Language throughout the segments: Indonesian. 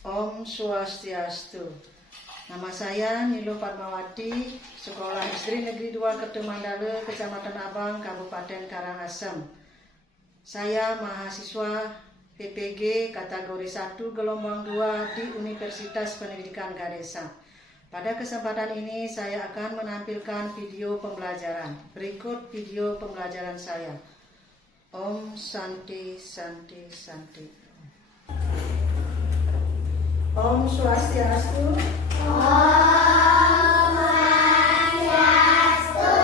Om Swastiastu. Nama saya Nilo Padmawati, Sekolah SD Negeri 2 Kertemandala, Kecamatan Abang, Kabupaten Karangasem. Saya mahasiswa PPG kategori 1 gelombang 2 di Universitas Pendidikan Ganesha. Pada kesempatan ini saya akan menampilkan video pembelajaran. Berikut video pembelajaran saya. Om Santi Santi Santi. Om Swastiastu. Om Swastiastu.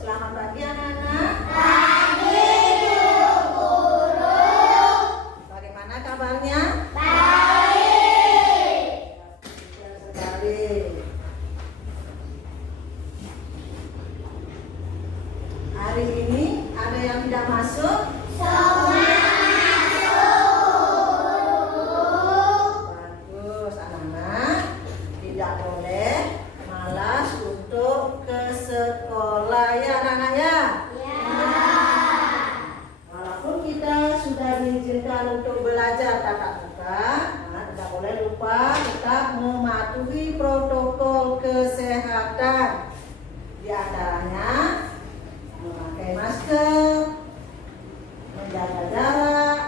Selamat pagi anak-anak. Pagi guru. Bagaimana kabarnya? Baik. Sekali. Hari ini ada yang tidak masuk? Semua Bagus anak-anak. Tidak boleh malas untuk ke sekolah ya anak-anak ya. Walaupun kita sudah diizinkan untuk belajar tatap muka, tidak boleh lupa tetap mematuhi protokol kesehatan. Di antaranya memakai masker, menjaga jarak,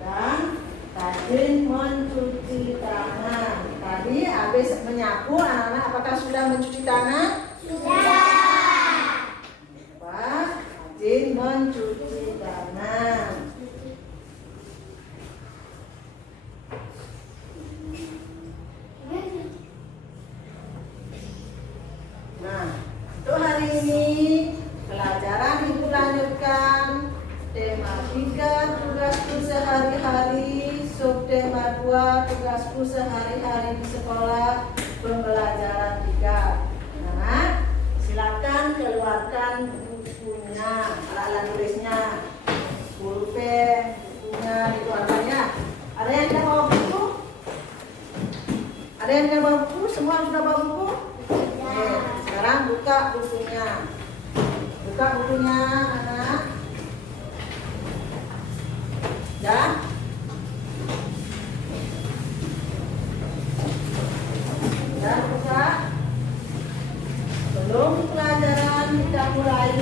dan rajin mencuci tangan. Tadi habis menyapu, anak-anak apakah sudah mencuci tangan? sudah. Rajin mencuci tangan. Nah, untuk hari ini pelajaran ibu lanjutkan tema 3 tugasku sehari-hari, subtema 2 tugasku sehari-hari di sekolah, pembelajaran 3. Nah, silakan keluarkan bukunya, alat-alat tulisnya, pulpen, bukunya dikeluarkan ya. Ada yang tidak bawa buku? Ada yang tidak bawa buku? Semua sudah bawa buku? Oke, sekarang buka bukunya. Buka bukunya, anak. Ya. Ya, buka. Sebelum pelajaran kita mulai,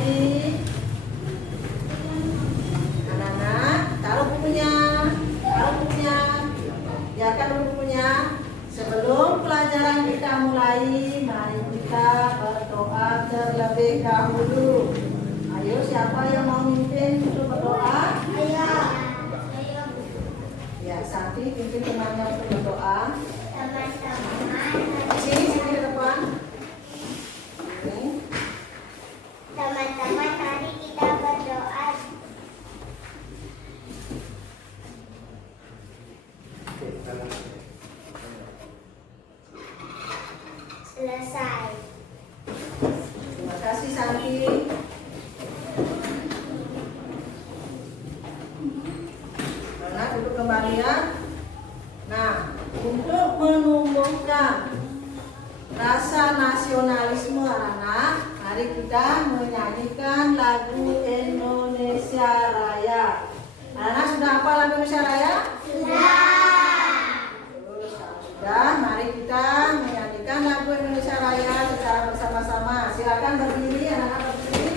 anak-anak, taruh bukunya. Taruh bukunya. Biarkan dulu bukunya. Sebelum pelajaran kita mulai, mari kita berdoa terlebih dahulu. Ayo, siapa yang mau mimpin untuk berdoa? Ayo. Ya, Santi pimpin temannya untuk berdoa. Teman-teman. Sini ke depan. Ini. Teman-teman, mari kita berdoa. Selesai. Terima kasih Santi. Nah, duduk kembali ya. Nah, untuk menumbuhkan rasa nasionalisme anak-anak, mari kita menyanyikan lagu Indonesia Raya. Anak-anak sudah hafal lagu Indonesia Raya? Terus, kalau sudah, mari kita menyanyikan lagu Indonesia Raya secara bersama-sama. Silakan berdiri, anak-anak berdiri.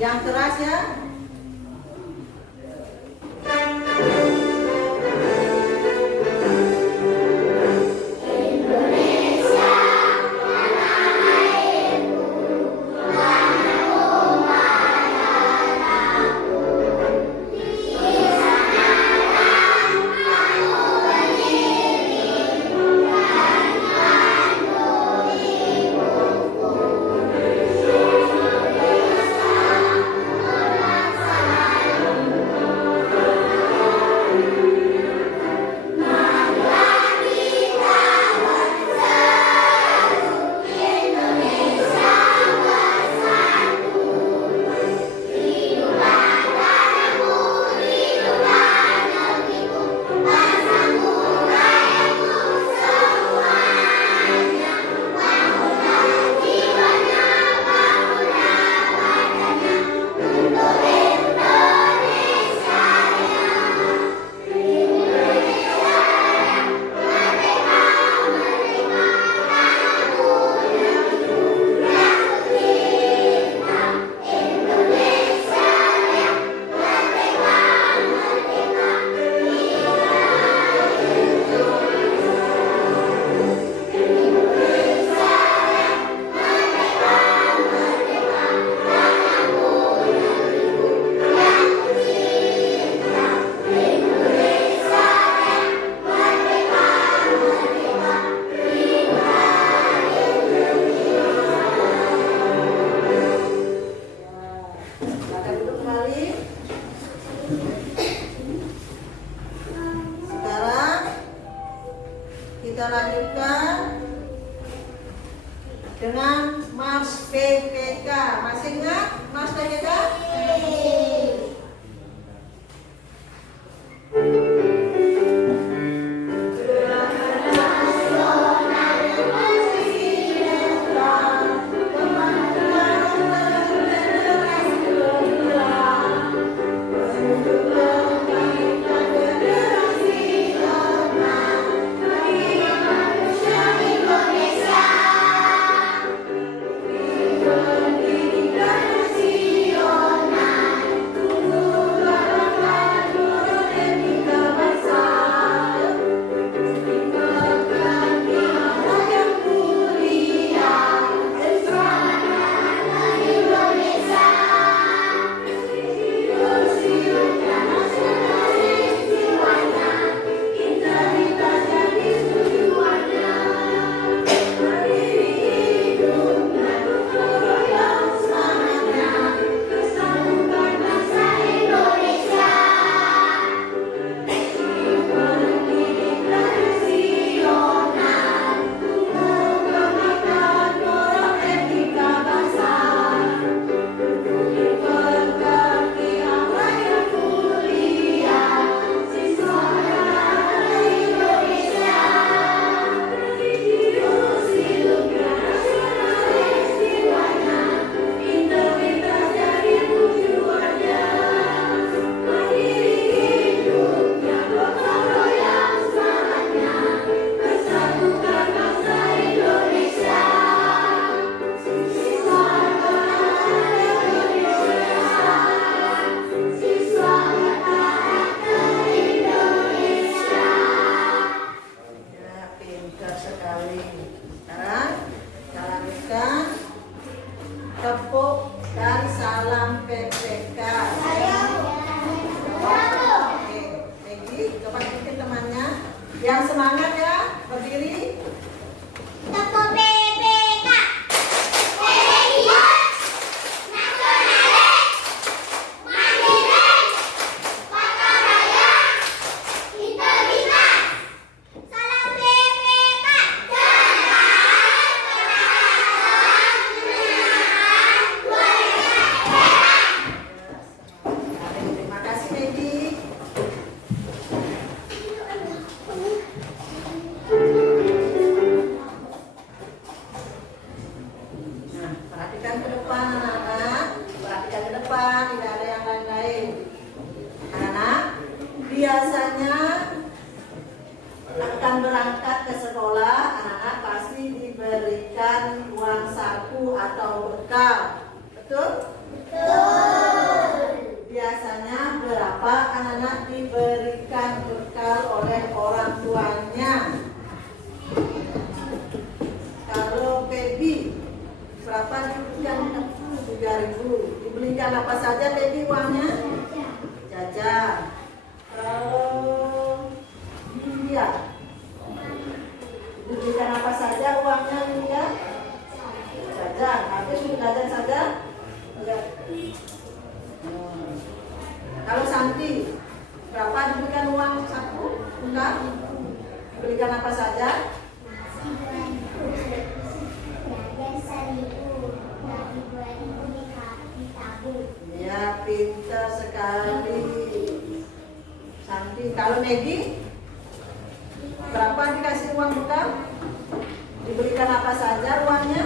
Yang keras ya. Indonesia, tanah airku, tanah Sekarang kita lanjutkan dengan Mars PPK. Masih ingat Mars PPK? Tepuk dan salam PPK. Oke, Peggy, coba ikutin temannya. Yang semangat ya, berdiri. Tepuk PPK. Religius, nasionalis, mandiri, gotong royong, integritas. Salam PPK. Terima kasih, Peggy. Nah, perhatikan ke depan anak-anak. Perhatikan ke depan, tidak ada yang lain-lain. Anak-anak, biasanya akan berangkat ke sekolah, anak-anak pasti diberikan uang saku atau bekal. Betul? Biasanya berapa anak-anak diberikan bekal oleh orang tuanya? Kalau baby berapa diberikan? 3.000. Dibelikan apa saja baby uangnya? Jajan. Kalau Lydia diberikan apa saja uangnya Lydia? Jajan. Habis jajan saja? Enggak. Kalau Santi, berapa diberikan uang saku? Enggak. Diberikan apa saja? Ya, pintar sekali. Santi, kalau Negi, berapa dikasih uang bekal? Diberikan apa saja uangnya?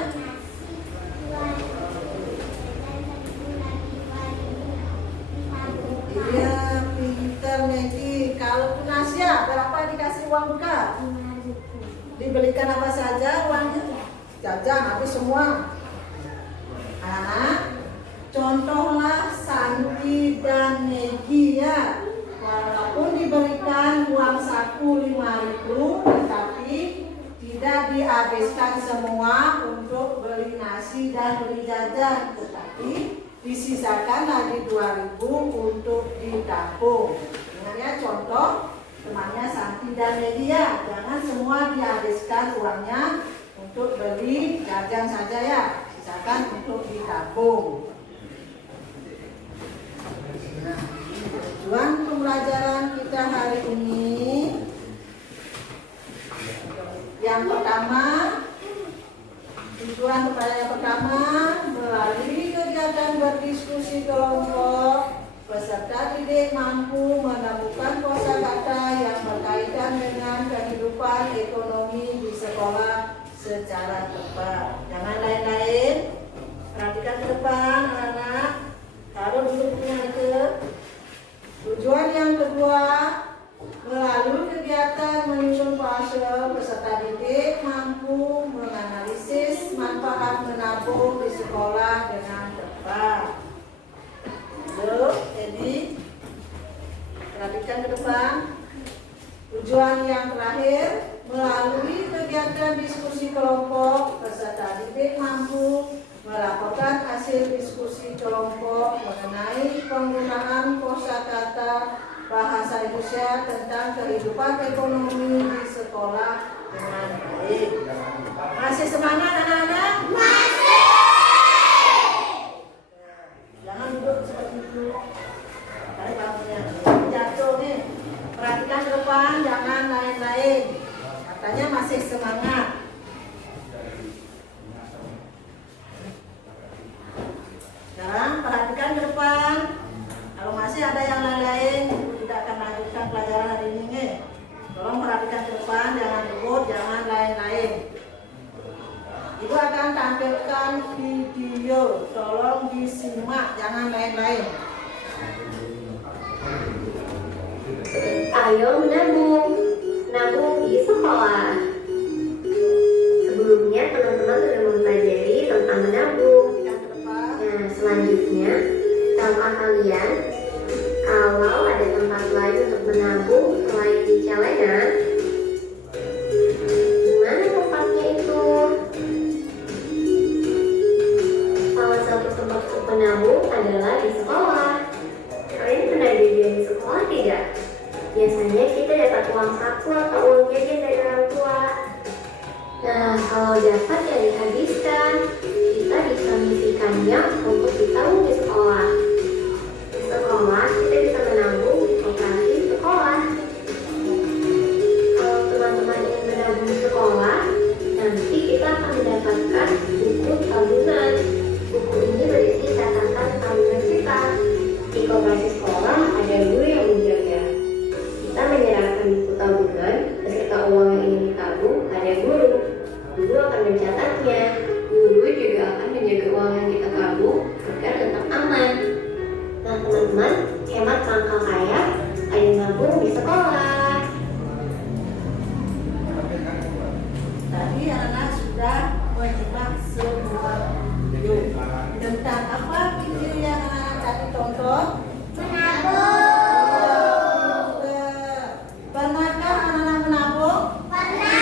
Iya, pintar Negi. Kalau Tunasya, berapa dikasih uang bekal? Dibelikan apa saja uangnya? Jajan, habis semua. Anak, contohlah Santi dan Negi ya. Walaupun diberikan uang saku 5.000, tetapi tidak dihabiskan semua untuk beli nasi dan beli jajan, tetapi disisakan lagi 2.000 untuk ditabung. Ingat ya, contoh temannya Santi dan Media, jangan semua dihabiskan uangnya untuk beli jajan saja ya, sisakan untuk ditabung. Nah, tujuan hari ini. Yang pertama, tujuan kepada yang pertama, melalui kegiatan berdiskusi kelompok, peserta didik mampu menemukan kosakata yang berkaitan dengan kehidupan ekonomi di sekolah secara tepat. Jangan lain-lain, perhatikan ke depan anak-anak. Taruh dulu bukunya itu. Tujuan yang kedua, melalui kegiatan menyusun puzzle, peserta didik mampu menganalisis manfaat menabung di sekolah dengan tepat. Lalu, jadi perhatikan ke depan. Tujuan yang terakhir, melalui kegiatan diskusi kelompok, peserta didik mampu melaporkan hasil diskusi kelompok mengenai penggunaan kosakata bahasa Indonesia tentang kehidupan ekonomi di sekolah dengan baik. Masih semangat anak-anak? Masih. Jangan duduk seperti itu. Tarik bangkunya. Jatuh nih. Perhatikan ke depan, jangan lain-lain. Katanya masih semangat. Sekarang perhatikan ke depan. Kalau masih ada yang lain-lain, tidak akan lanjutkan pelajaran hari ini nih. Tolong perhatikan ke depan, jangan ribut, jangan lain-lain. Ibu akan tampilkan video, tolong disimak, jangan lain-lain. Ayo menabung, nabung di sekolah. Sebelumnya teman-teman sudah mempelajari tentang menabung. Perhatikan ke depan. Nah, selanjutnya, tahukah kalian kalau ada tempat lain untuk menabung selain di celengan? Di mana tempatnya itu? Salah satu tempat untuk menabung adalah di sekolah. Kalian pernah jajan di sekolah tidak? Biasanya kita dapat uang saku atau uang jajan dari orang tua. Nah, kalau dapat ya dihabiskan, kita bisa mengisikannya untuk ditabung di sekolah. Di sekolah kita bisa menabung di koperasi sekolah. Kalau teman-teman ingin menabung di sekolah, nanti kita akan mendapatkan buku tabungan. Buku ini berisi catatan tabungan kita. Di koperasi sekolah ada guru yang menjaga. Kita menyerahkan buku tabungan beserta uang yang ingin ditabung pada guru. Guru akan mencatatnya. Guru juga akan menjaga uang yang kita tabung agar tetap aman. Nah teman-teman, hemat langkah kaya, ayo nabung di sekolah. Tadi anak-anak sudah menyimak semua video. Tentang apa video yang anak-anak tadi tonton? Menabung. Pernahkah anak-anak menabung? Pernah.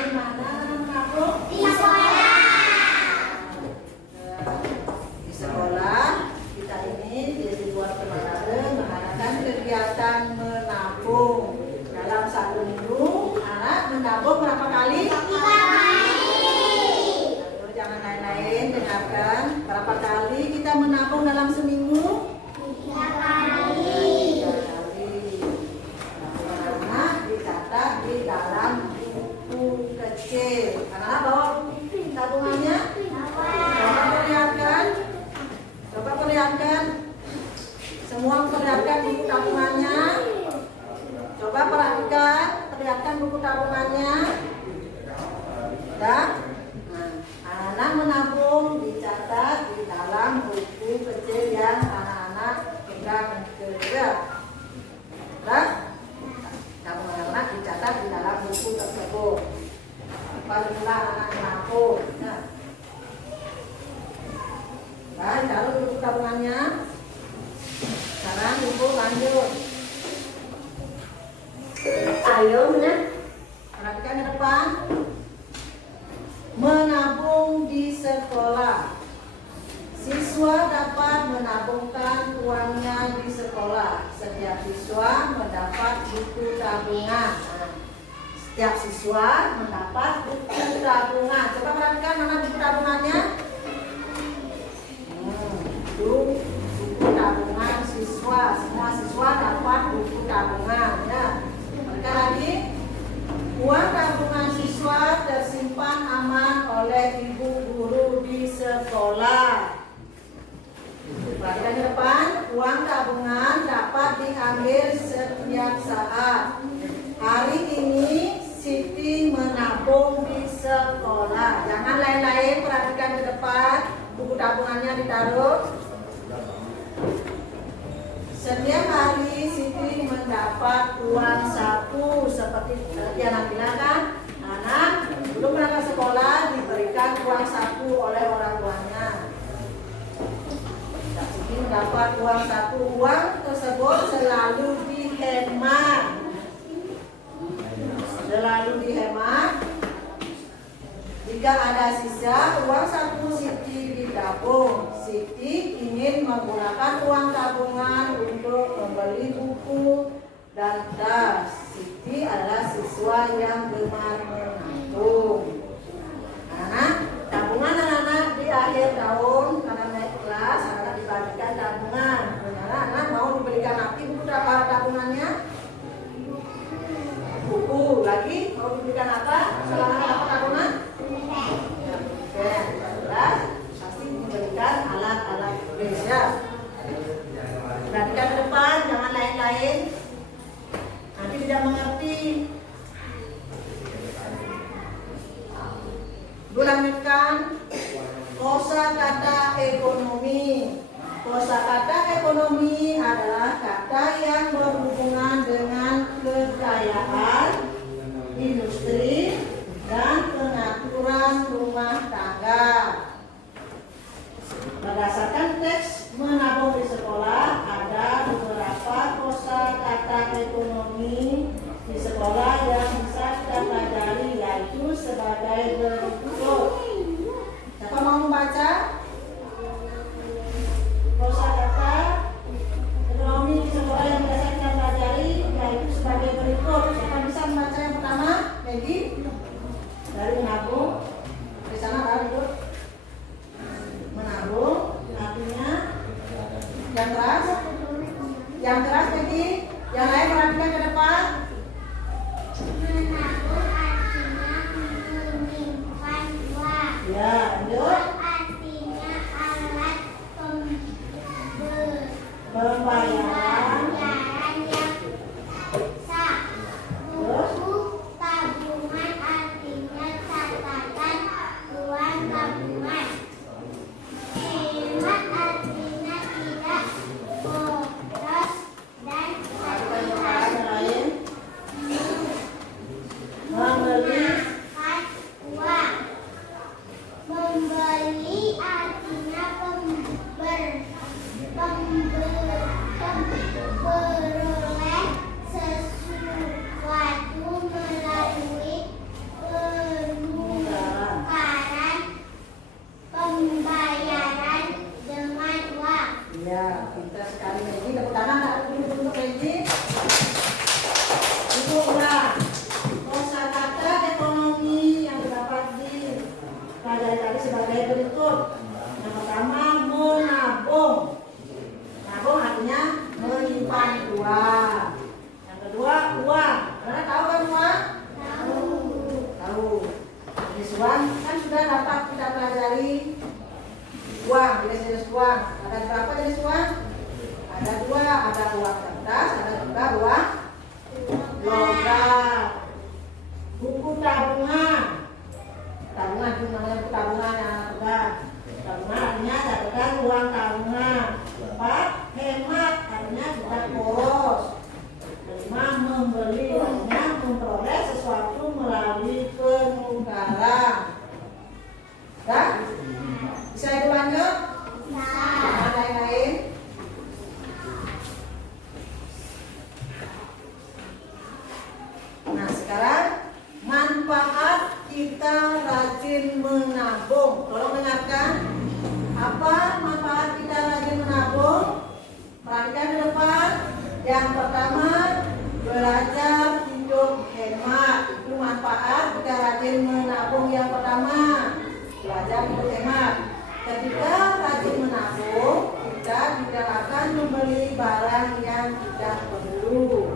Di mana anak-anak menabung? Di sekolah. Di sekolah kita ini di luar Temanado mengadakan kegiatan menabung. Dalam satu minggu anak menabung berapa kali? 3 kali. Lalu jangan lain-lain, dengarkan. Berapa kali kita menabung dalam seminggu? 3 kali. 3 kali. Anak dicatat di dalam buku kecil. Anak bawa buku tabungannya. Coba perlihatkan. Coba perlihatkan. Semua perlihatkan buku tabungannya. Coba perhatikan, perlihatkan buku tabungannya. Ya. Nah, anak menabung dicatat di dalam buku kecil yang anak-anak pegang kerja. Nah, tabungan anak dicatat di dalam buku tersebut. Barulah anak menabung. Nah, baik, taruh buku tabungannya. Sekarang ibu lanjut. Ayo menabung. Perhatikan ke depan. Menabung di sekolah. Siswa dapat menabungkan uangnya di sekolah. Setiap siswa mendapat buku tabungan. Setiap siswa mendapat buku tabungan. Coba perhatikan mana buku tabungannya. Itu buku tabungan siswa. Semua siswa dapat buku tabungan. sekolah. Perhatikan ke depan, uang tabungan dapat diambil setiap saat. Hari ini Siti menabung di sekolah. Jangan lain-lain, perhatikan ke depan, buku tabungannya ditaruh. Setiap hari Siti mendapat uang saku seperti tadi anak bilang kan, anak belum berangkat sekolah diberikan uang saku oleh orang tuanya. Siti mendapat uang saku, uang tersebut selalu dihemat. Selalu dihemat. Jika ada sisa, uang saku Siti ditabung. Siti ingin menggunakan uang tabungan untuk membeli buku dan tas. Siti adalah siswa yang gemar menabung. Anak, tabungan anak-anak di akhir tahun karena naik kelas, anak dibagikan tabungan. Anak-anak mau diberikan nanti buku tabungannya? Buku lagi mau diberikan apa? Selama apa tabungan? Ya, jelas pasti diberikan alat-alat beda. Perhatikan ke depan, jangan lain-lain. Nanti tidak mengerti. Lanjutkan kosakata ekonomi. Kosakata ekonomi adalah kata yang berhubungan dengan kekayaan, industri, dan pengaturan rumah tangga. Berdasarkan teks menabung di sekolah, ada beberapa kosakata ekonomi di sekolah yang bisa kita pelajari, yaitu sebagai berikut. Siapa mau membaca? Kosakata ekonomi di sekolah yang biasa kita pelajari, yaitu sebagai berikut. Siapa bisa membaca yang pertama? Maggie? Dari menabung. Di sana ada dulu. Menabung artinya yang keras. Yang keras Maggie. Yang lain perhatikan ke depan. Menabung artinya menyimpan uang. Ya, lanjut. Artinya alat Pembayaran. pembayaran yang sah. Buku tabungan artinya catatan uang tabungan. Hemat artinya tidak boros dan hati-hati Membeli. menggunakan uang. Membeli artinya memperoleh sesuatu melalui penukaran pembayaran dengan uang. Ya, pintar sekali Maggie. Tepuk tangan nak dulu untuk Maggie. Itu ulang. Kosakata ekonomi yang dapat dipelajari tadi sebagai berikut. Yang pertama, menabung. Menabung artinya menyimpan uang. Yang kedua, uang. Karena tahu kan uang? Tahu. Jenis uang kan sudah dapat kita pelajari. Uang, jenis uang. Ada berapa jenis uang? Ada dua, ada uang kertas, ada juga uang logam. Buku tabungan. Tabungan itu namanya buku tabungan yang pegang. Tabungan artinya catatan uang tabungan. 4, hemat artinya tidak boros. 5, membeli artinya memperoleh sesuatu melalui penukaran. Dah? Bisa itu lanjut? Sama lain-lain. Nah sekarang manfaat kita rajin menabung. Tolong dengarkan. Apa manfaat kita rajin menabung? Perhatikan ke depan. Yang pertama, belajar hidup hemat. Itu manfaat kita rajin menabung yang pertama. Belajar hidup hemat. Ketika rajin menabung, kita tidak akan membeli barang yang tidak perlu.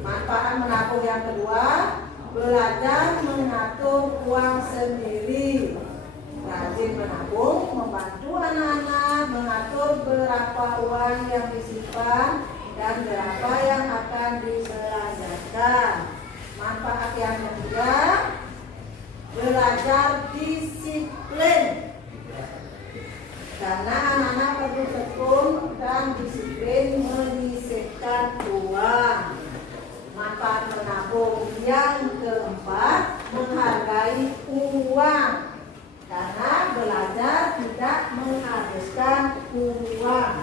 Manfaat menabung yang kedua, belajar mengatur uang sendiri. rajin menabung, membantu anak-anak mengatur berapa uang yang disimpan dan berapa yang akan dibelanjakan. Manfaat yang ketiga, belajar disiplin. Karena anak-anak perlu tekun dan disiplin menyisihkan uang. Manfaat menabung yang keempat, menghargai uang. Karena belajar tidak menghabiskan uang.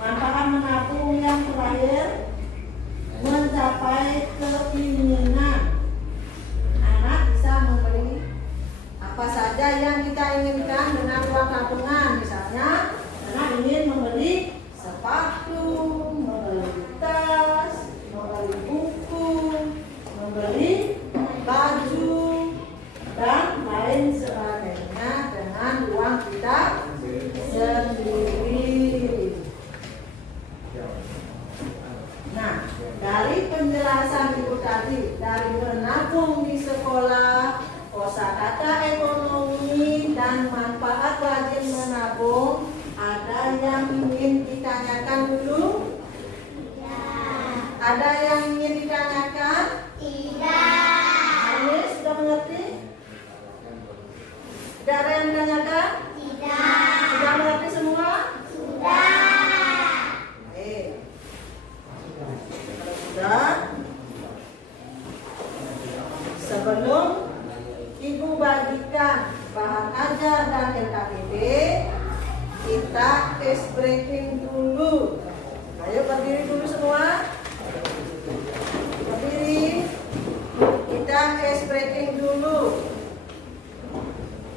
Manfaat menabung yang terakhir, mencapai keinginan. Anak bisa membeli apa saja yang kita inginkan dengan uang tabungan. Misalnya, anak ingin membeli sepatu, membeli tas, membeli buku, membeli baju, dan lain sebagainya dengan uang kita sendiri. Nah, dari penjelasan ibu tadi, dari menabung di sekolah, kosakata ekonomi, dan manfaat rajin menabung, ada yang ingin ditanyakan dulu? Ada yang ingin ditanyakan? Tidak. Anis sudah mengerti? Tidak ada yang ditanyakan? Tidak. Sudah mengerti semua? Sudah. Baik. Kalau sudah, sebelum ibu bagikan bahan ajar dan LKPD, kita case breaking dulu. Ayo berdiri dulu semua. Berdiri. Kita case breaking dulu.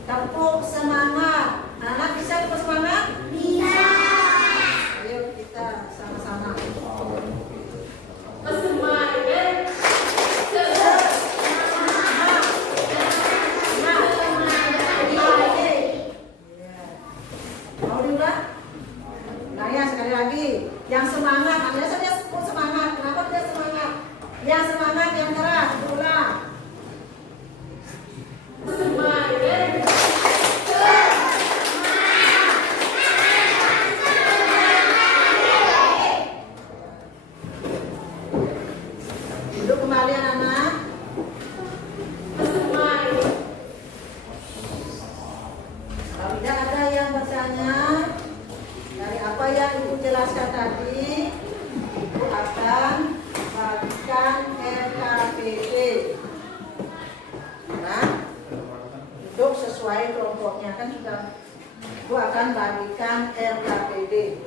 Tepuk semangat. Anak bisa tepuk semangat? Bisa. Ayo kita sama-sama. Mau diulang? Nah ya, sekali lagi. Yang semangat, namanya saja sebut semangat. Kenapa dia semangat? Yang semangat, yang keras, diulang. Duduk kembali anak-anak. Kalau tidak ada yang bertanya dari apa yang ibu jelaskan tadi, ibu akan bagikan RKPD. Nah, untuk sesuai kelompoknya kan sudah, ibu akan bagikan RKPD.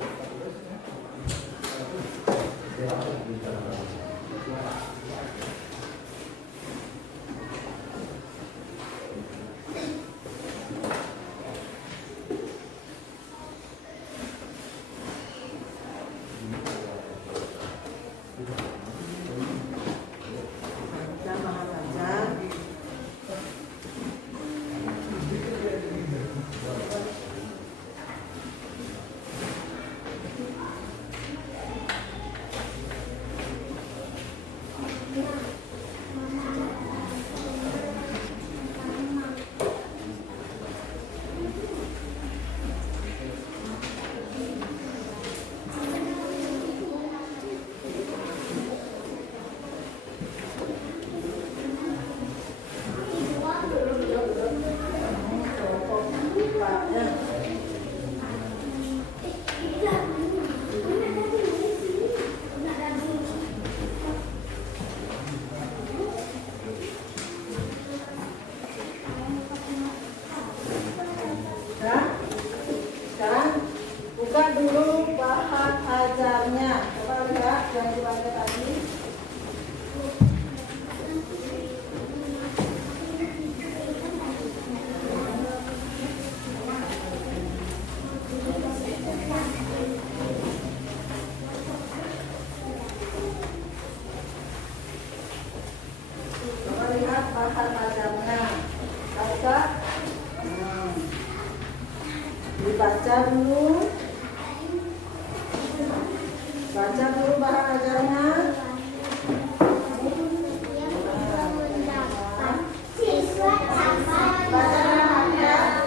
Kita baca. Sekarang buka dulu bahan ajarnya. Coba lihat yang dibaca tadi. Coba lihat bahan ajarnya. Baca. Dibaca dulu. Baca dulu bahan ajarnya. Siswa dapat Baca dengan hati ya.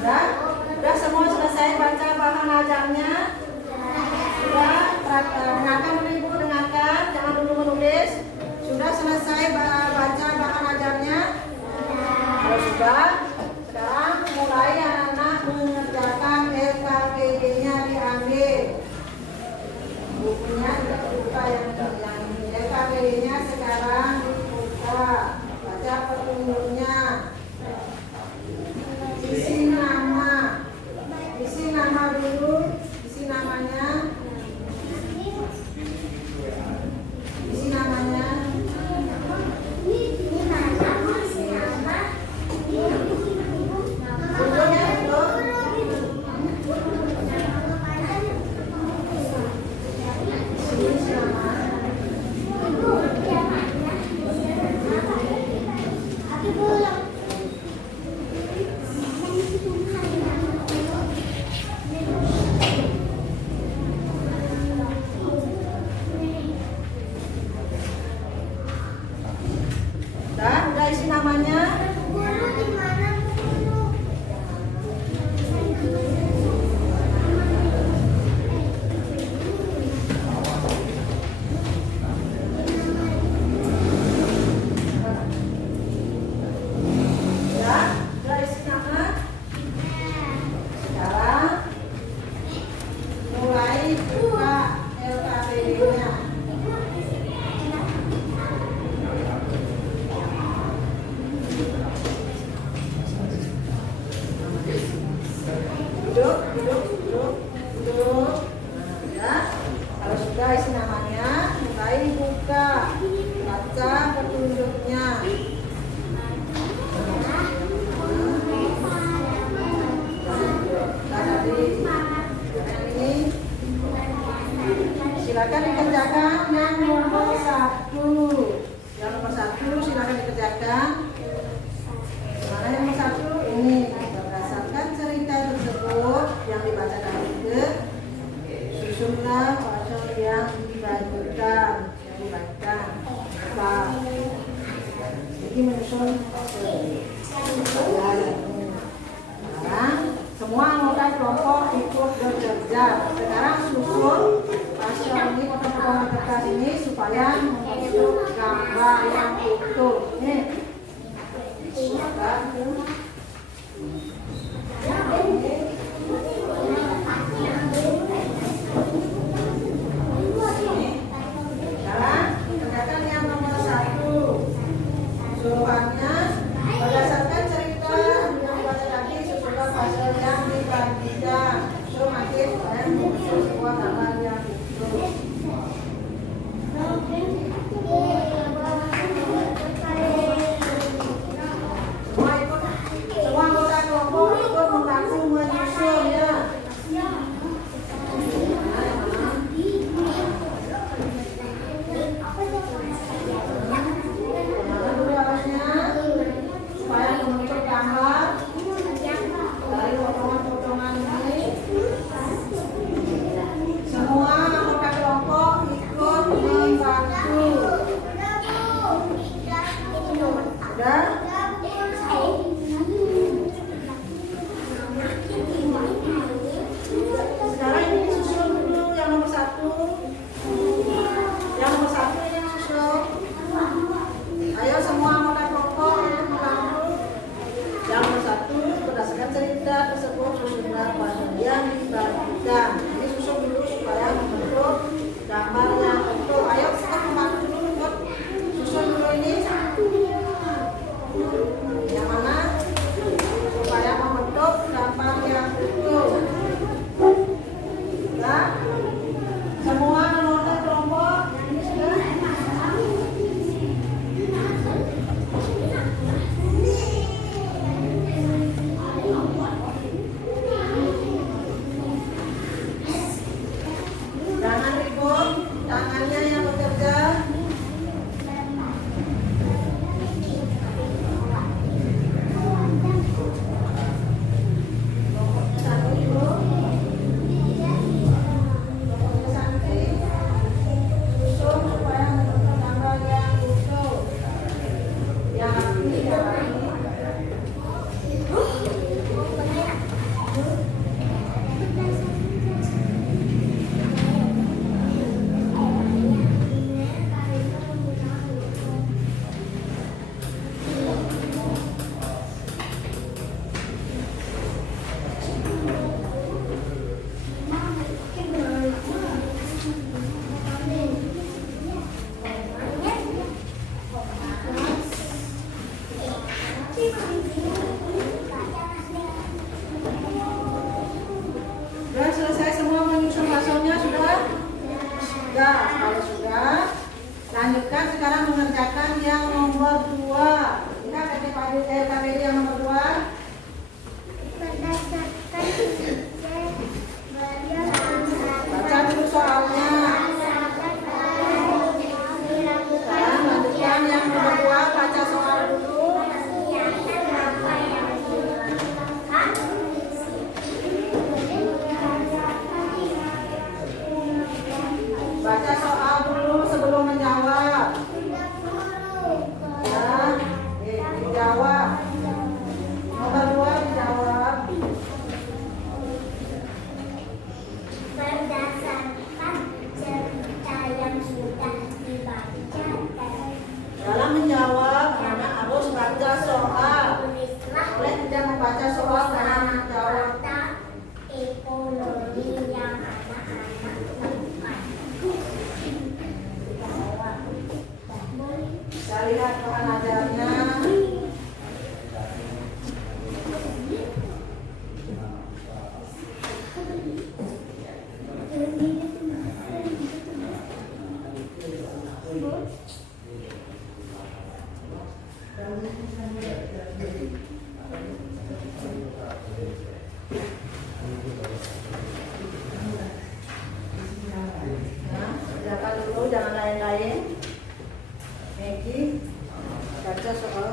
Sudah semua selesai baca bahan ajarnya? Sudah, dengarkan dulu Ibu, dengarkan, jangan dulu menulis. Sudah selesai baca bahan ajarnya? Kalau sudah, sekarang mulai anak-anak mengerjakan LKPD-nya diambil. Bukunya tidak dibuka yang ini. LKPD-nya sekarang dibuka. Baca petunjuknya. Isi nama. Isi nama dulu. Isi namanya. Isi namanya. Tunjuknya dulu. Isi nama. Dan udah isi namanya. Ya, udah isi nama. Sekarang mulai buka LKPD-nya. Duduk. Nah, ya. Kalau sudah isi namanya, mulai buka, baca petunjuknya. Silakan dikerjakan yang nomor 1. Yang nomor 1 silakan dikerjakan. Mana yang nomor 1? Ini berdasarkan cerita tersebut yang dibacakan itu, susunlah pasal yang dibacakan. Apa? Jadi menyusun sekarang semua anggota kelompok ikut bekerja. Sekarang susun pasal ini, potongan kertas ini supaya membentuk gambar yang utuh. Nih. Sekarang kerjakan yang nomor 1. Suruhannya berdasarkan cerita yang dibaca tadi, susunlah pasal yang dibagikan. So makin kalian membentuk sebuah gambar yang utuh. Semua anggota kelompok ikut membantu menyusun ya. Mana dulu harusnya supaya membentuk gambar dari potongan-potongan ini. Semua anggota kelompok ikut membantu. Sudah? Sekarang ini susun dulu yang nomor 1. Yang nomor 1 ini susun. Ayo semua anggota kelompok ikut membantu. Yang nomor 1 berdasarkan cerita tersebut susunlah pasal yang dibagikan. Ini susun dulu supaya membentuk gambar yang utuh. Ayo kita membantu dulu buat susun dulu ini. Yang mana? Supaya membentuk gambar yang utuh. Nah, semua anggota kelompok yang ini sudah. Sudah, kalau sudah, lanjutkan sekarang mengerjakan yang nomor 2. Lihat KTP yang nomor 2. Berdasarkan Baca dulu soalnya. Sekarang lanjutkan yang nomor 2, baca soal dulu. Baca soal dulu sebelum menjawab. Ya, dijawab. Nomor 2 dijawab. berdasarkan cerita yang sudah dibaca dan Dalam menjawab, anak harus baca soal. tulislah Boleh tidak membaca soal dalam menjawab. kata ekonomi yang anak-anak lakukan. Bisa lihat bahan ajarnya. Nah, kerjakan dulu, jangan lain-lain. Megi, baca soal.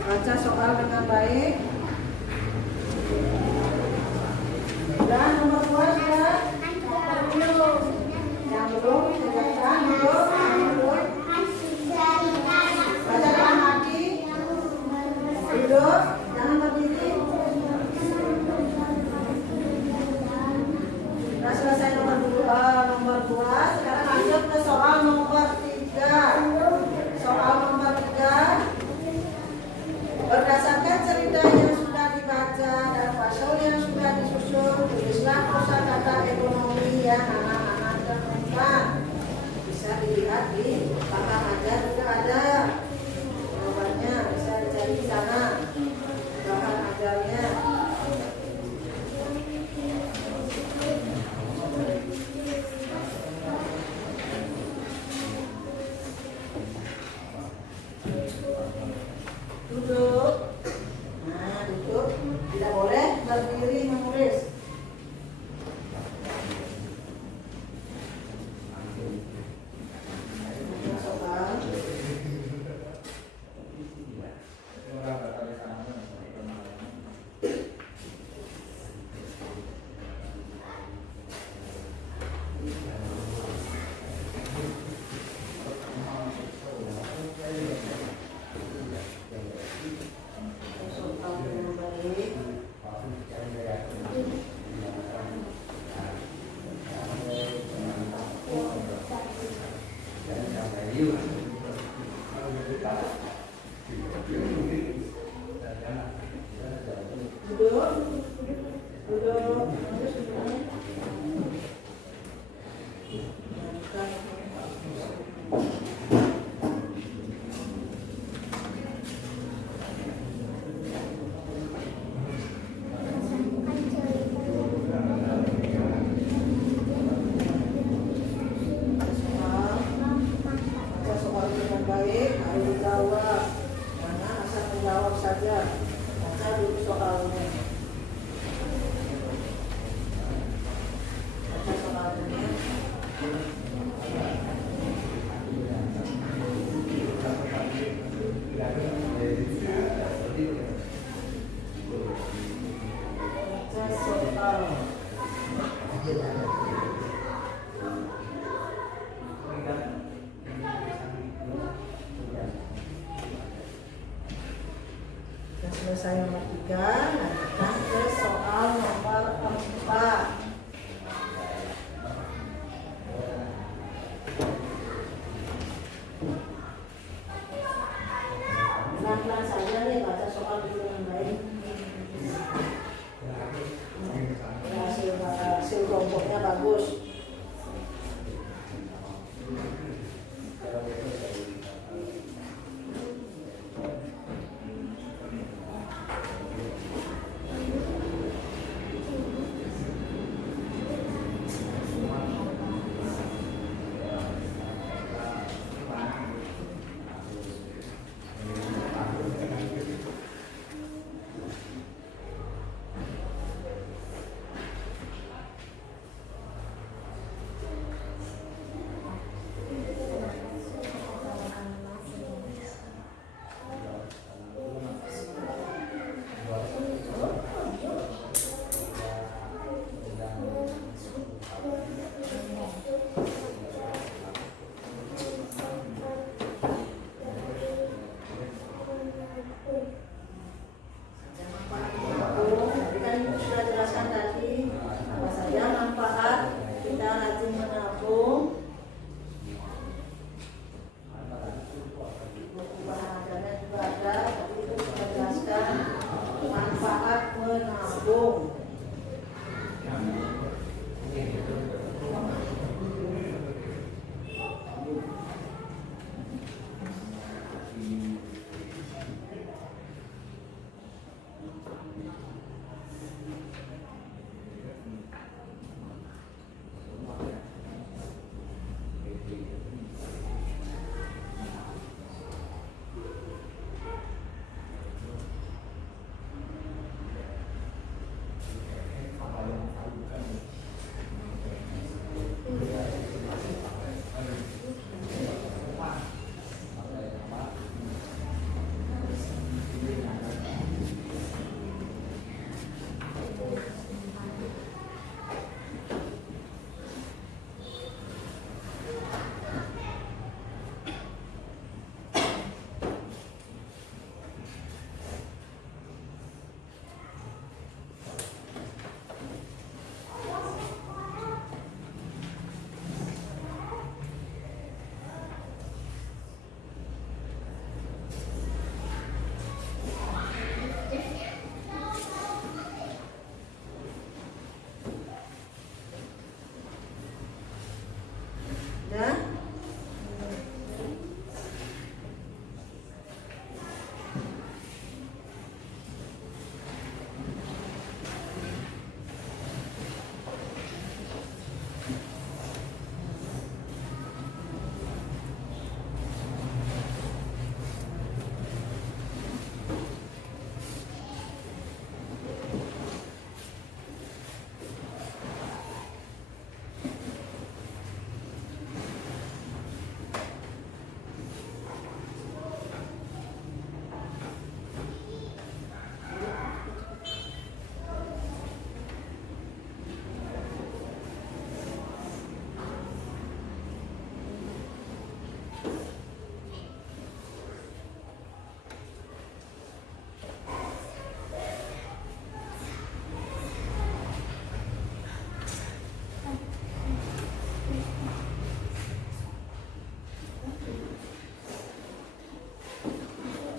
Baca soal dengan baik. Dan nomor 2 sudah. Yang belum, kerjakan dulu. Yang belum. Baca dengan hati. Duduk, jangan berdiri. Sudah selesai nomor 2. Sekarang lanjut ke soal nomor 3. Soal nomor 3. Berdasarkan cerita yang sudah dibaca dan pasal yang sudah disusun, tulislah kosakata ekonomi yang anak-anak temukan. Bisa dilihat di bahan ajar juga ada. Jawabannya bisa dicari di sana. Bahan ajarnya. Duduk. Nah, duduk. Tidak boleh berdiri menulis. Soal. Soal dengan baik. Duduk. Duduk. Terus duduk. Baca soal dengan baik, harus dijawab. Jangan asal menjawab saja. Baca dulu soalnya. Baca soalnya. Baca soal. Sudah selesai nomor 3, lanjutkan ke soal nomor 4. Pelan-pelan saja nih, baca soal dulu dengan baik. Hasil kelompoknya bagus. Kampung. Ya.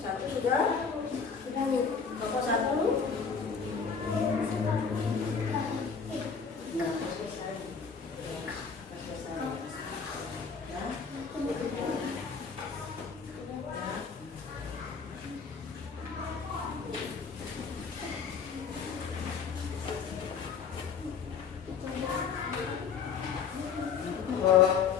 Satu sudah? Sudah nih. Bapak satu. Nah, selesai. Selesai. Ya. Oh.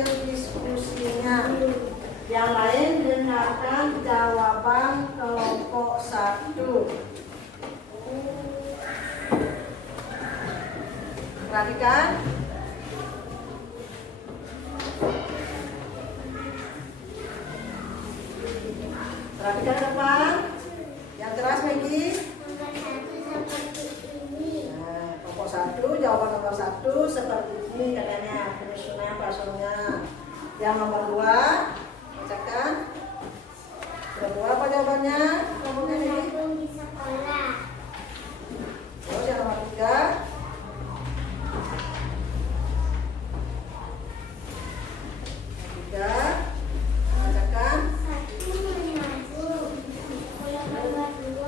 hasil diskusinya. Yang lain dengarkan jawaban kelompok 1. Perhatikan. Perhatikan ke depan. Yang keras Maggie. Nomor 1 seperti ini. Nah, kelompok 1, jawaban nomor 1 seperti ini katanya penyusunan pasalnya. Yang nomor 2, bacakan. Kedua apa jawabannya? Kelompoknya ini. Menabung di sekolah. Terus yang nomor 3. Yang 3, bacakan. 1 menabung. Kalau nomor 2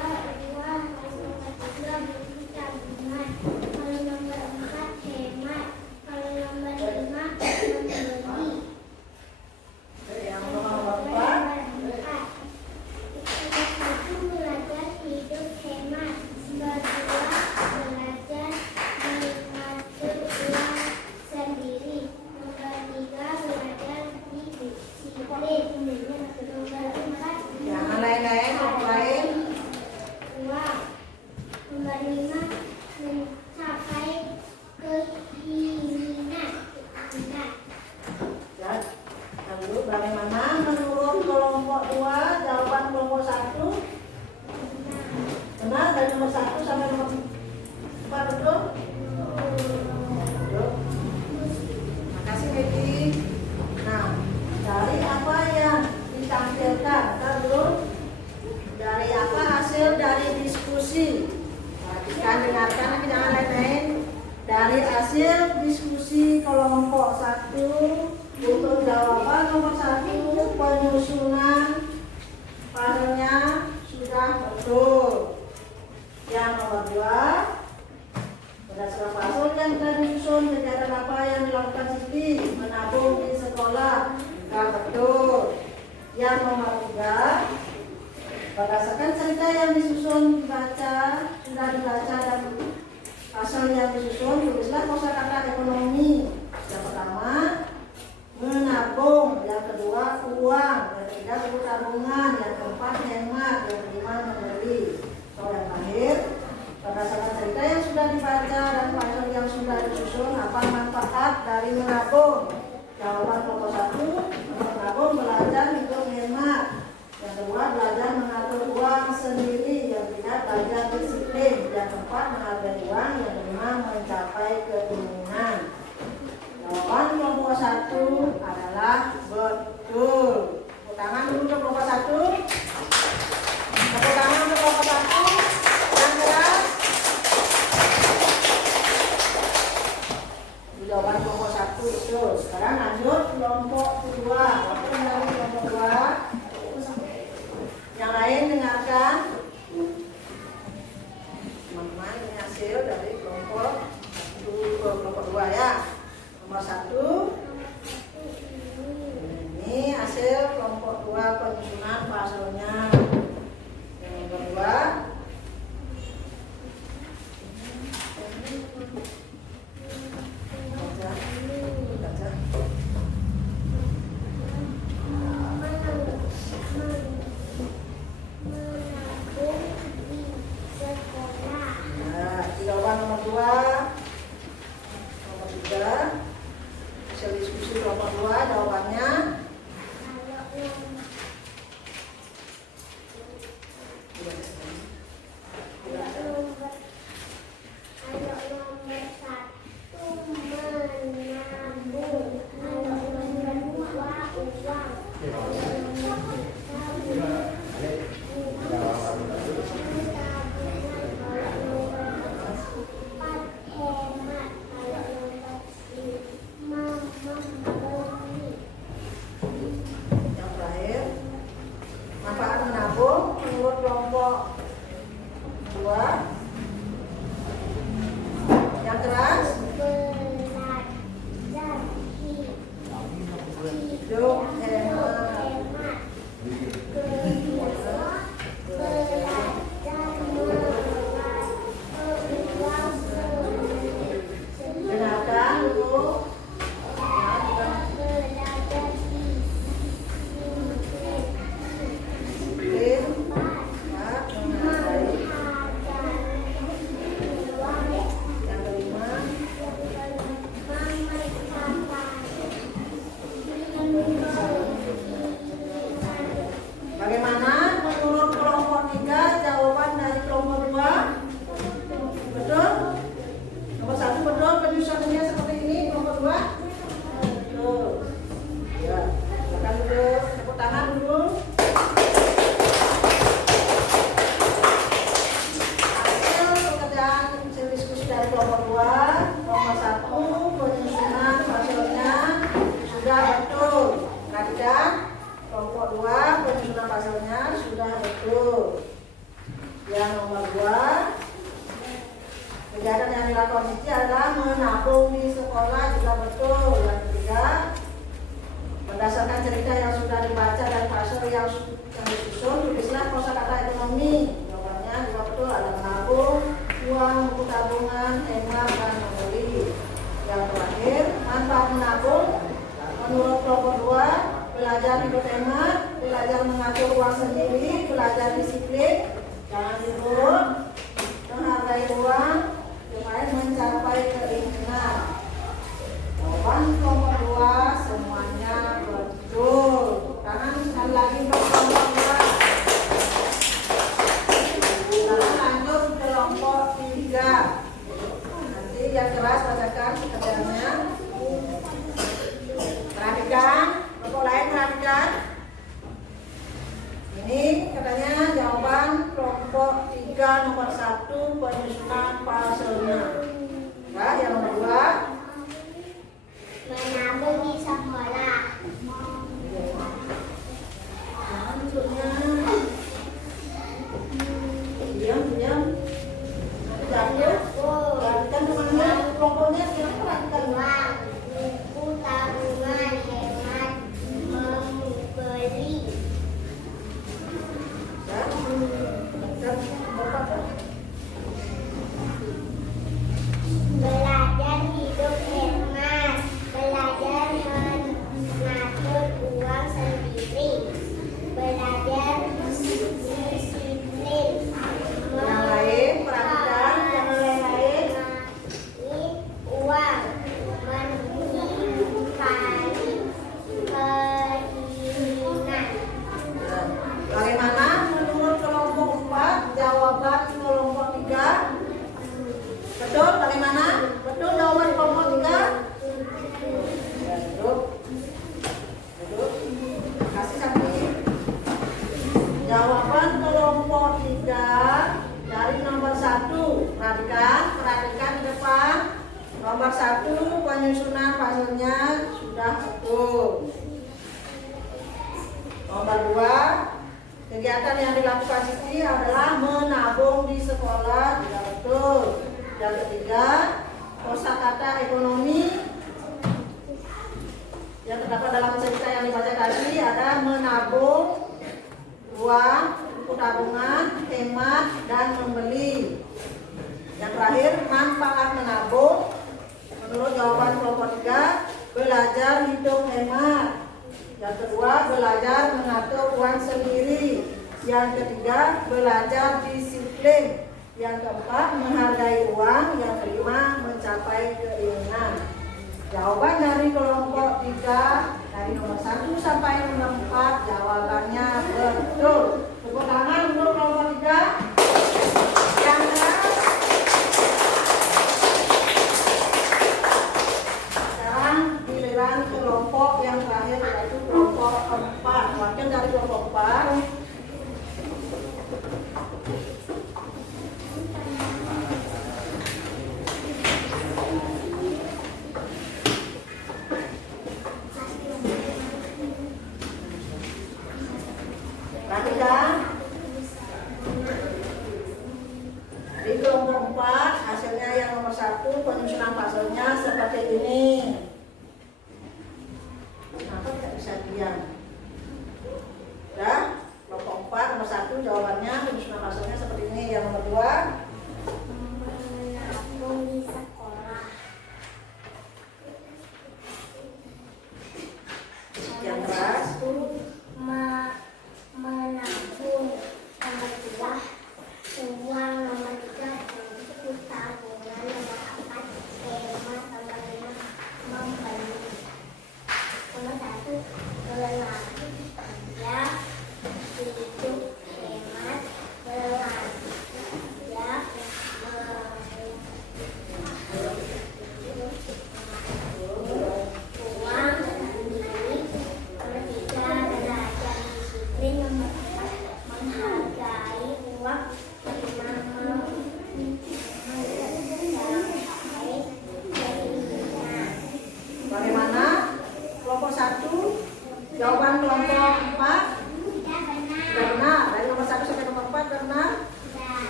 uang. Kalau nomor 3 beli tabungan. Kalau nomor 4 hemat. Kalau nomor 5 membeli. Yang nomor 4. Satu belajar hidup hemat. Kedua belajar mengatur uang sendiri. Nomor 3 belajar disiplin. Nomor 4 Yang lain-lain, kelompok lain. uang. Nomor 5 mencapai keinginan. Ya, lalu bagaimana menurut kelompok 2 jawaban kelompok 1? Benar dari nomor 1 sampai nomor 4 betul? Betul. Makasih Maggie. Nah, dari apa yang ditampilkan? Ntar dulu. Dari apa hasil dari diskusi? Perhatikan, dengarkan, tapi jangan lain-lain. Dari hasil diskusi kelompok 1 untuk jawaban nomor 1 penyusunan pasalnya sudah betul. Yang nomor 2, berdasarkan pasal yang telah disusun, kegiatan apa yang dilakukan Siti? Menabung di sekolah, juga betul. Yang nomor 3, berdasarkan cerita yang disusun dibaca, sudah dibaca dan pasal yang disusun, tulislah kosakata ekonomi. Yang pertama, menabung. Yang kedua, uang. Yang ketiga, buku tabungan. Yang keempat, hemat. Yang kelima, membeli. Yang terakhir, berdasarkan cerita yang sudah dibaca dan pasal yang sudah disusun, apa manfaat dari menabung? Jawaban kelompok 1, menabung belajar hidup hemat. Yang kedua, belajar mengatur uang sendiri. Yang ketiga, belajar disiplin. Yang keempat, menghargai uang. Yang kelima, mencapai keinginan. Jawaban kelompok 1 adalah betul. Tepuk tangan dulu untuk kelompok 1. Tepuk tangan untuk kelompok 1. Yang keras. Jawaban kelompok 1 itu. Sekarang lanjut kelompok 2. Apa yang dari kelompok 2? Yang lain dengarkan. Teman-teman, ini hasil dari kelompok 2 ya. Nomor 1, ini hasil kelompok 2 penyusunan pasalnya. Yang kedua, baca. menabung di sekolah. Nah, jawaban nomor 2, nomor 3, hasil diskusi kelompok 2, jawabannya. Yang terakhir, manfaat menabung menurut kelompok 2. Yang keras, hidup hemat. Dengarkan dulu. Yang nomor 2, kegiatan yang dilakukan Siti adalah menabung di sekolah, juga betul. Yang ketiga, berdasarkan cerita yang sudah dibaca dan pasal yang disusun, tulislah kosakata ekonomi. Jawabannya juga betul, ada menabung, uang, buku tabungan, hemat, dan membeli. Yang terakhir, manfaat menabung. Menurut kelompok 2, belajar hidup hemat, belajar mengatur uang sendiri, belajar disiplin, jangan ribut, menghargai uang, supaya mencapai keinginan. Jawaban kelompok 2 semuanya betul. Tangan sekali lagi untuk kelompok 2. Sekarang lanjut ke kelompok 3. Nanti yang keras bacakan pekerjaannya. Perhatikan, kelompok lain perhatikan. Ini katanya jawaban kelompok 3 nomor 1 penyusunan puzzle-nya. Ya, yang nomor 2. Menabung di sekolah. Jangan duduknya. Diam. Nanti jatuh. Perhatikan kemana kelompoknya, sekarang perhatikan. Uang, buku tabungan, hemat, membeli. Dan berapa? Belajar hidup hemat, belajar mengatur uang sendiri, belajar disiplin, Yang lain perhatikan, yang lain. mengurangi uang, menghindari keinginan. Bagaimana menurut kelompok 4 jawaban kelompok 3? Betul bagaimana? Betul jawaban kelompok 3? Ya, duduk. Kasih samping. Jawaban kelompok 3 dari nomor 1. Perhatikan di depan. Nomor 1 penyusunan puzzle-nya sudah betul. Nomor 2, kegiatan yang dilakukan Siti adalah menabung di sekolah, tidak betul. Yang ketiga, kosakata ekonomi yang terdapat dalam cerita yang dibaca tadi ada menabung, uang, buku tabungan, hemat, dan membeli. Yang terakhir, manfaat menabung. Menurut jawaban kelompok 3, belajar hidup hemat. Yang kedua, belajar mengatur uang sendiri. Yang ketiga, belajar disiplin. Yang keempat, menghargai uang. Yang kelima, mencapai keinginan. Jawaban dari kelompok 3 dari nomor 1 sampai nomor 4 jawabannya betul. Tepuk tangan untuk kelompok 3. Yang keras. Sekarang giliran kelompok yang terakhir yaitu kelompok 4. Wakil dari kelompok 4. Perhatikan. Di kelompok 4 hasilnya yang nomor 1 penyusunan puzzle-nya seperti ini. Kenapa tidak bisa diam? Ya, kelompok 4 nomor 1 jawabannya penyusunan puzzle-nya seperti ini. Yang nomor 2, Menabung di sekolah. yang keras. Menabung. Nomor 2, uang. Nomor 3, buku tabungan. Nomor 4, hemat. Nomor 5, membeli. Nomor 1, belajar hidup hemat, belajar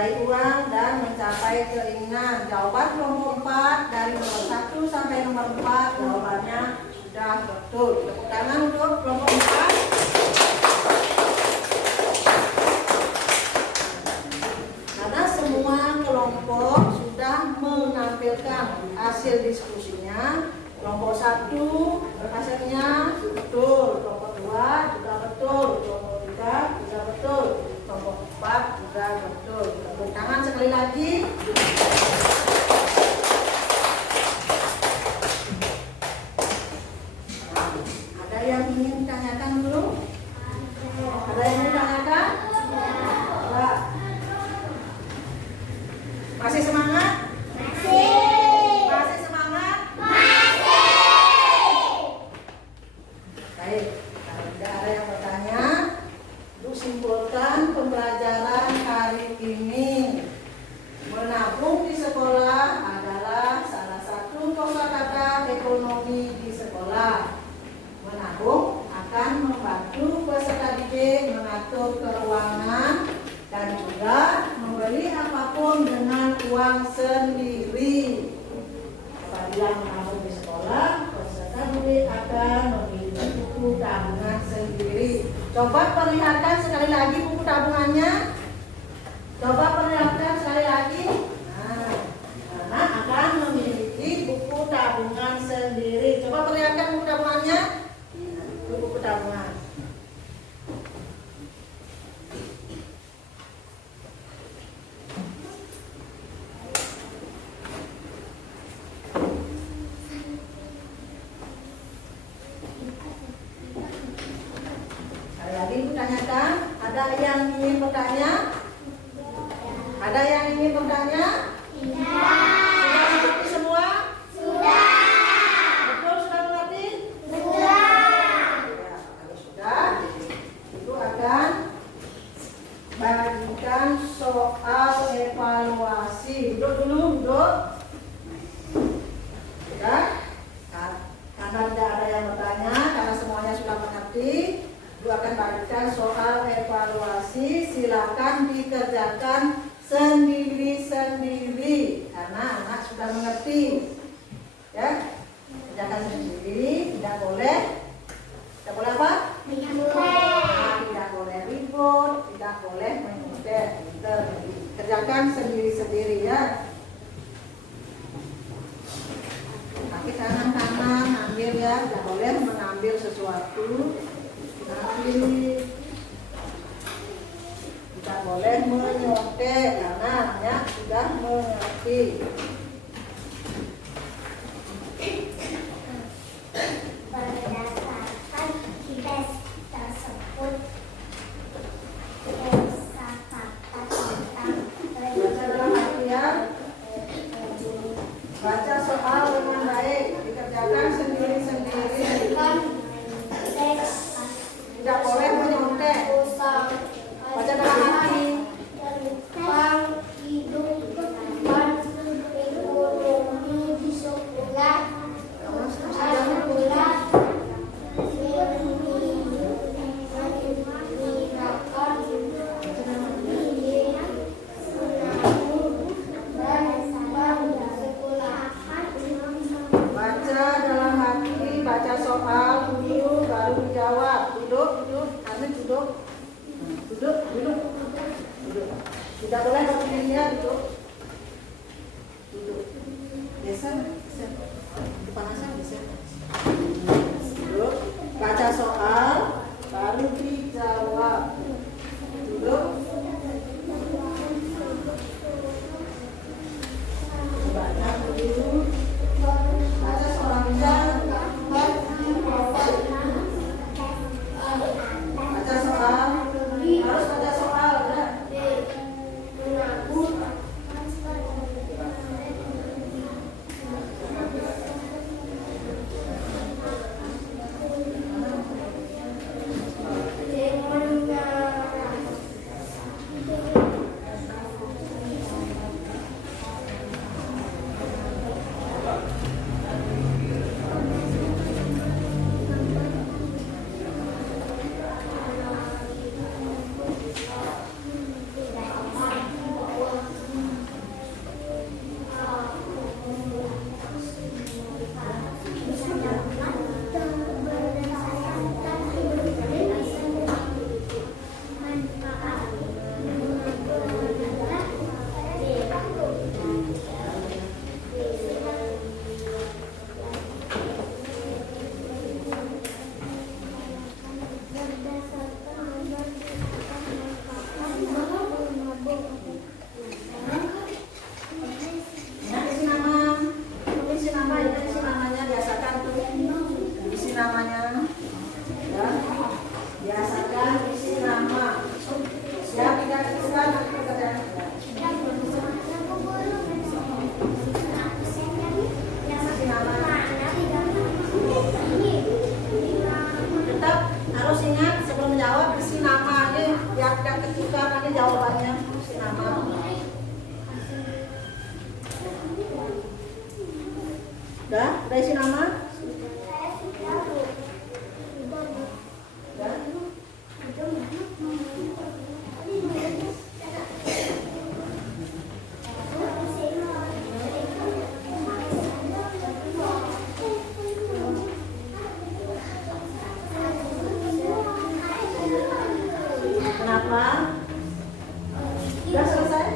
menguasai uang dan mencapai keinginan. Jawaban kelompok 4 dari nomor 1 sampai nomor 4 jawabannya sudah betul. Tepuk tangan untuk kelompok 4. Karena semua kelompok sudah menampilkan hasil diskusinya. Kelompok 1 hasilnya betul, kelompok 2 juga betul, kelompok 3 juga betul, kelompok 4 juga betul. Tepuk tangan sekali lagi. Nah, ada yang ingin ditanyakan dulu? Ada yang ingin ditanyakan? Enggak. Masih semangat? Masih semangat? Baik, kalau tidak ada yang bertanya, untuk simpulkan pembelajaran hari ini. Menabung di sekolah adalah salah satu kosakata ekonomi di sekolah. Menabung akan membantu peserta didik mengatur keuangan dan juga membeli apapun dengan uang sendiri. Apabila menabung di sekolah, peserta didik akan memiliki buku tabungan sendiri. Coba perlihatkan sekali lagi buku tabungannya. Coba perlihatkan sekali lagi. Nah, karena akan memiliki buku tabungan sendiri. Coba perlihatkan buku tabungannya. Nah, itu buku tabungan. Sekali lagi ibu tanyakan, ada yang ingin bertanya? Ada yang ingin bertanya? Sudah mengerti semua? Betul sudah mengerti? Ya, kalau sudah, itu akan bagikan soal evaluasi. Duduk dulu, duduk. Sudah? Karena tidak ada yang bertanya, karena semuanya sudah mengerti, Ibu akan bagikan soal evaluasi. Silakan dikerjakan sendiri-sendiri karena anak sudah mengerti. Ya, kerjakan sendiri. Tidak boleh apa? Tidak boleh ribut, tidak boleh menyudet. Kerjakan sendiri-sendiri ya. Kaki kanan ambil ya, tidak boleh mengambil sesuatu. Nanti tidak boleh menyontek karena anak sudah mengerti. Berdasarkan kitas tersebut, kosakata tentang Baca dalam artian baca soal dengan baik, dikerjakan sendiri-sendiri. Tidak boleh menyontek. Baca dalam hati. tentang kehidupan ekonomi di sekolah. Baca dalam hati, baca soal dulu baru dijawab. Duduk. Amin duduk. Duduk. Tidak boleh berdiri, duduk. Geser. Kepanasan geser. Duduk. Baca soal baru dijawab. Duduk. Baca dulu. Baca soal bisa. Baca soal. Harus baca soal ya. jawabannya? Si nama. Udah isi nama? Saya sudah Bu. Udah. Kenapa? Udah selesai?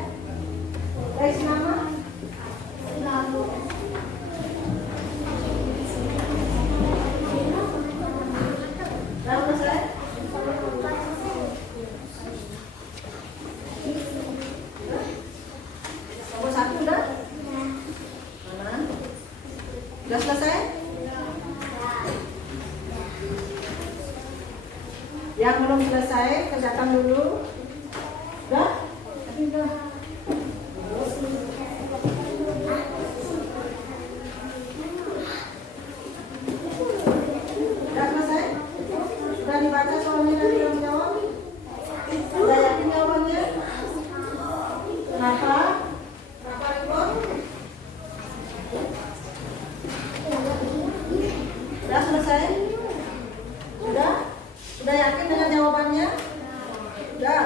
Udah isi nama? Udah selesai? Nomor 1 udah? Mana? Udah selesai? Yang belum selesai kerjakan dulu. Udah? Udah. Udah selesai? Sudah dibaca soalnya dari yang jawab? Sudah yakin jawabannya? Kenapa? Kenapa repot? Sudah selesai? Sudah? Sudah yakin dengan jawabannya? Sudah.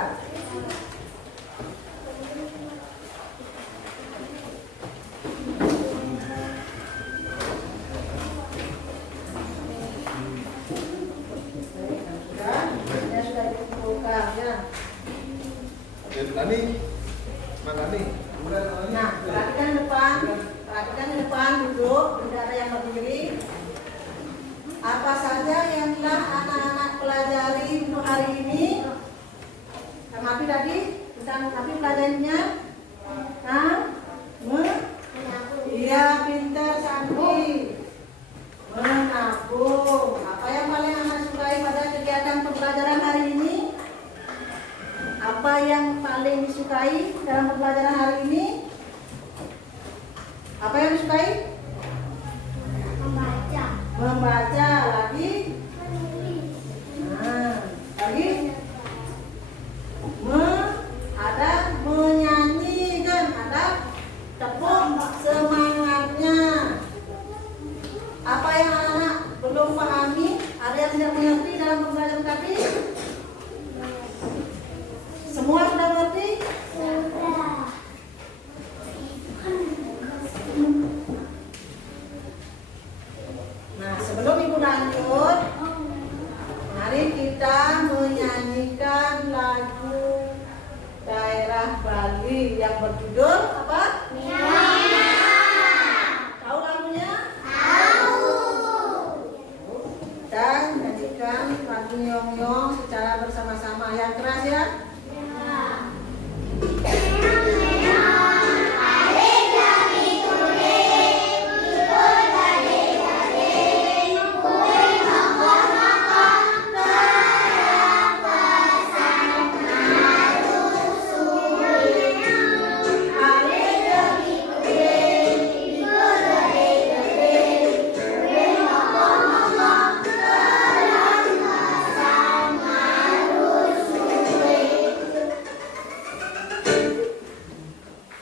Sudah? Ya sudah dikumpulkan ya. Nani, mana nih? Nah, perhatikan depan duduk, tidak ada yang berdiri. Apa saja yang telah anak-anak pelajari untuk hari ini? Kami tadi, tentang kami pelajarinya. Nah, iya pintar Sandi. Menabung. Apa yang paling anak sukai pada kegiatan pembelajaran hari ini? Apa yang paling disukai dalam pembelajaran hari ini? Apa yang disukai? Membaca. Membaca. Lagi? Nah, lagi? Ada menyanyi kan? Ada tepuk semangatnya. Apa yang anak-anak belum pahami? Ada yang tidak mengerti dalam pembelajaran tadi? Semua sudah mengerti? Sudah. Nah, sebelum ibu lanjut, mari kita menyanyikan lagu daerah Bali yang berjudul apa? Tahu lagunya? Dan nyanyikan lagu Nyong-Nyong secara bersama-sama yang keras ya.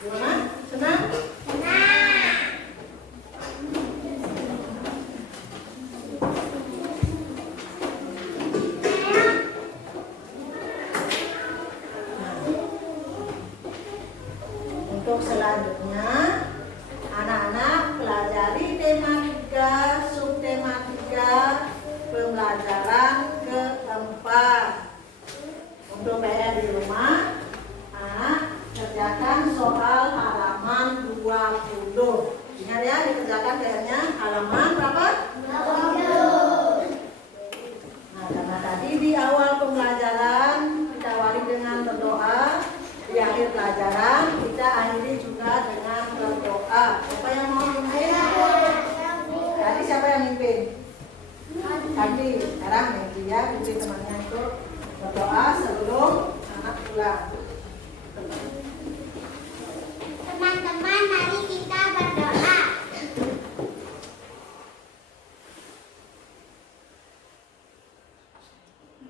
Gimana? Senang? Untuk selanjutnya, anak-anak pelajari tematika, subtematika pembelajaran keempat. Untuk PR di rumah, anak kerjakan soal halaman 20. Ingat ya, dikerjakan PR-nya halaman berapa? 20. Nah, karena tadi di awal pembelajaran kita awali dengan berdoa, di akhir pelajaran kita akhiri juga dengan berdoa. Siapa yang mau mimpin? Tadi siapa yang mimpin? Tadi, sekarang nanti ya pimpin temannya untuk berdoa sebelum anak pulang. Teman-teman, mari kita berdoa.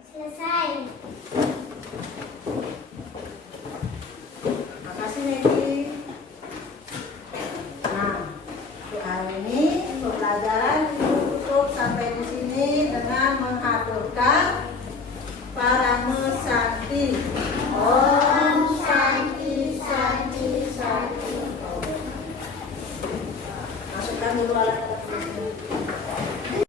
Selesai. mengelola tempat